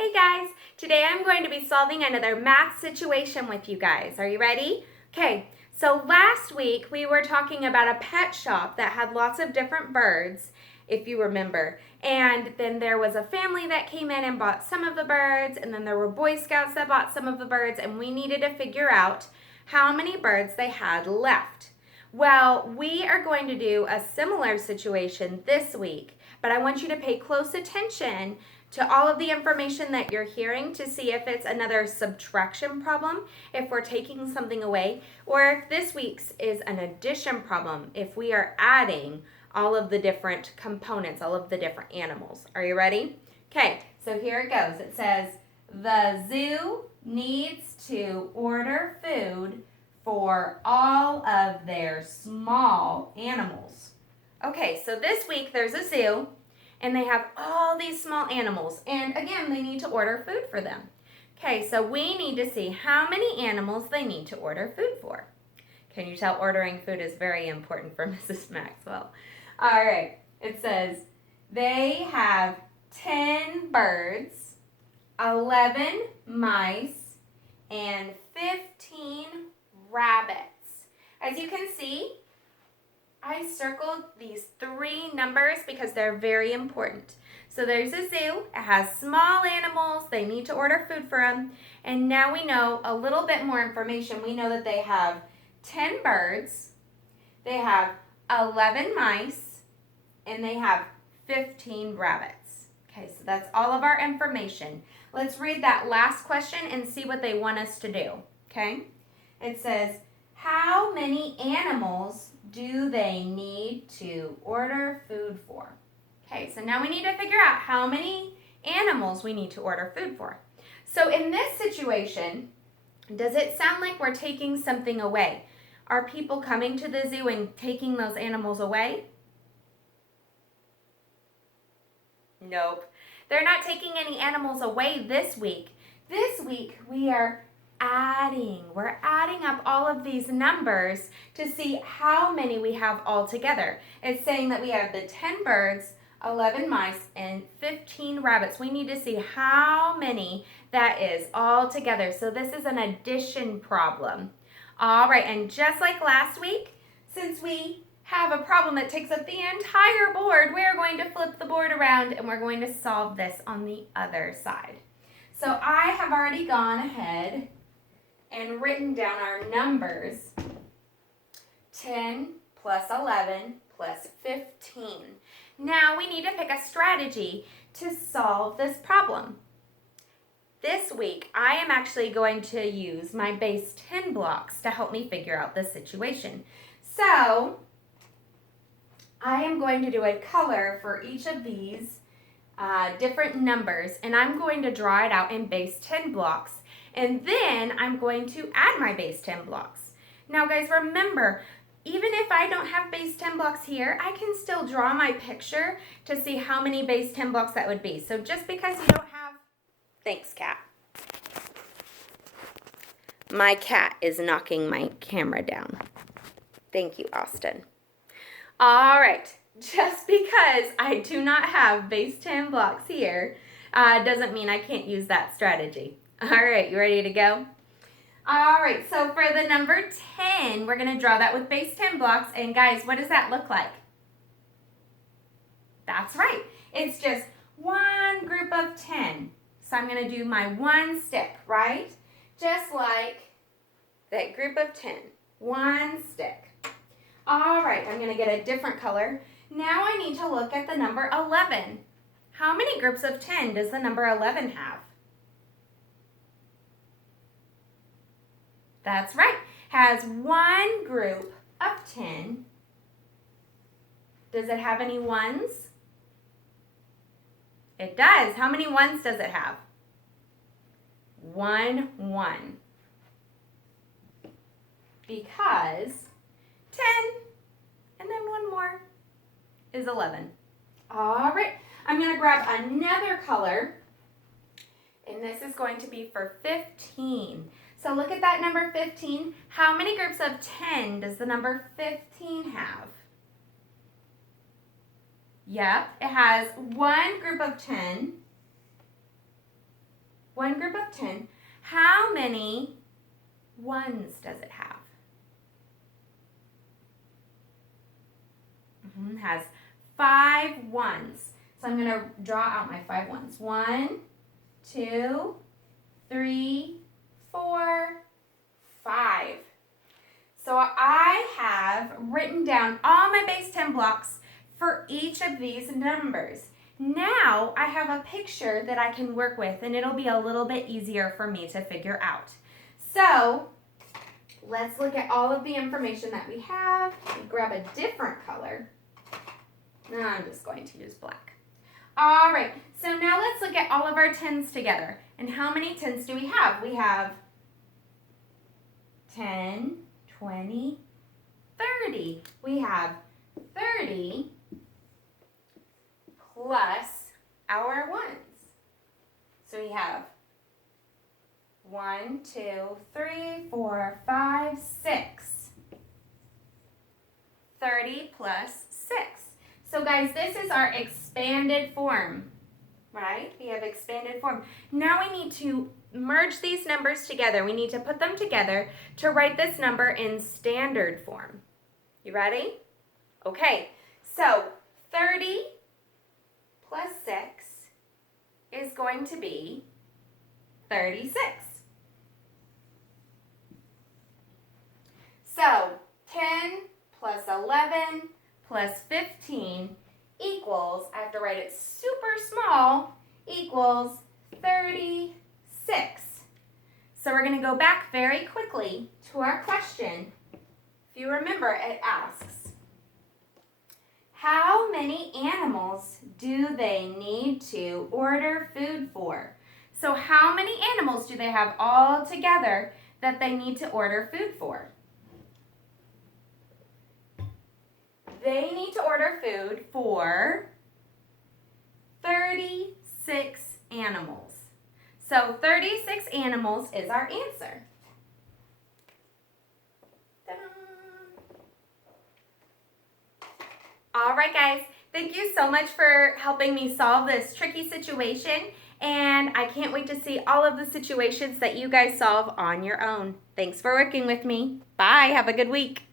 Hey guys, today I'm going to be solving another math situation with you guys. Are you ready? Okay, so last week we were talking about a pet shop that had lots of different birds, if you remember. And then there was a family that came in and bought some of the birds, and then there were Boy Scouts that bought some of the birds, and we needed to figure out how many birds they had left. Well, we are going to do a similar situation this week, but I want you to pay close attention to all of the information that you're hearing to see if it's another subtraction problem, if we're taking something away, or if this week's is an addition problem, if we are adding all of the different components, all of the different animals. Are you ready? Okay, so here it goes. It says, the zoo needs to order food for all of their small animals. Okay, so this week there's a zoo, and they have all these small animals. And again, they need to order food for them. Okay, so we need to see how many animals they need to order food for. Can you tell ordering food is very important for Mrs. Maxwell? All right, it says they have 10 birds, 11 mice, and 15 rabbits. As you can see, I circled these 3 numbers because they're very important. So there's a zoo, it has small animals, they need to order food for them, and now we know a little bit more information. We know that they have 10 birds, they have 11 mice, and they have 15 rabbits. Okay, so that's all of our information. Let's read that last question and see what they want us to do, okay? It says, how many animals do they need to order food for? Okay, so now we need to figure out how many animals we need to order food for. So in this situation, does it sound like we're taking something away? Are people coming to the zoo and taking those animals away? Nope. They're not taking any animals away this week. This week we are adding. We're adding up all of these numbers to see how many we have all together. It's saying that we have the 10 birds, 11 mice, and 15 rabbits. We need to see how many that is all together. So this is an addition problem. All right, and just like last week, since we have a problem that takes up the entire board, we're going to flip the board around and we're going to solve this on the other side. So I have already gone ahead and written down our numbers, 10 plus 11 plus 15. Now we need to pick a strategy to solve this problem. This week, I am actually going to use my base 10 blocks to help me figure out this situation. So, I am going to do a color for each of these different numbers, and I'm going to draw it out in base 10 blocks. And then I'm going to add my base 10 blocks. Now guys, remember, even if I don't have base 10 blocks here, I can still draw my picture to see how many base 10 blocks that would be. So just because you don't have... Thanks, cat. My cat is knocking my camera down. Thank you, Austin. All right, just because I do not have base 10 blocks here doesn't mean I can't use that strategy. All right, you ready to go? All right, so for the number 10, we're going to draw that with base 10 blocks. And guys, what does that look like? That's right. It's just one group of 10. So I'm going to do my one stick, right? Just like that group of 10. One stick. All right, I'm going to get a different color. Now I need to look at the number 11. How many groups of 10 does the number 11 have? That's right. Has one group of 10. Does it have any ones? It does. How many ones does it have? 1, 1. Because 10 and then one more is 11. All right. I'm going to grab another color, and this is going to be for 15. So look at that number 15. How many groups of 10 does the number 15 have? Yep, it has one group of 10 one group of 10. How many ones does it have? It has 5 ones. So I'm going to draw out my 5 ones. 1, 2, 3, 4, 5. So I have written down all my base 10 blocks for each of these numbers. Now I have a picture that I can work with, and it'll be a little bit easier for me to figure out. So let's look at all of the information that we have. Grab a different color. No, I'm just going to use black. All right, so now let's look at all of our 10s together. And how many 10s do we have? We have 10, 20, 30. We have 30 plus our ones. So we have 1, 2, 3, 4, 5, 6. 30 plus 6. So guys, this is our expanded form, right? We have expanded form. Now we need to merge these numbers together. We need to put them together to write this number in standard form. You ready? Okay, so 30 plus 6 is going to be 36. So 10 plus 11 plus 15 equals, I have to write it super small, equals 36. So we're going to go back very quickly to our question. If you remember, it asks, how many animals do they need to order food for? So how many animals do they have all together that they need to order food for? They need to order food for 36 animals. So 36 animals is our answer. Ta-da! All right, guys. Thank you so much for helping me solve this tricky situation. And I can't wait to see all of the situations that you guys solve on your own. Thanks for working with me. Bye. Have a good week.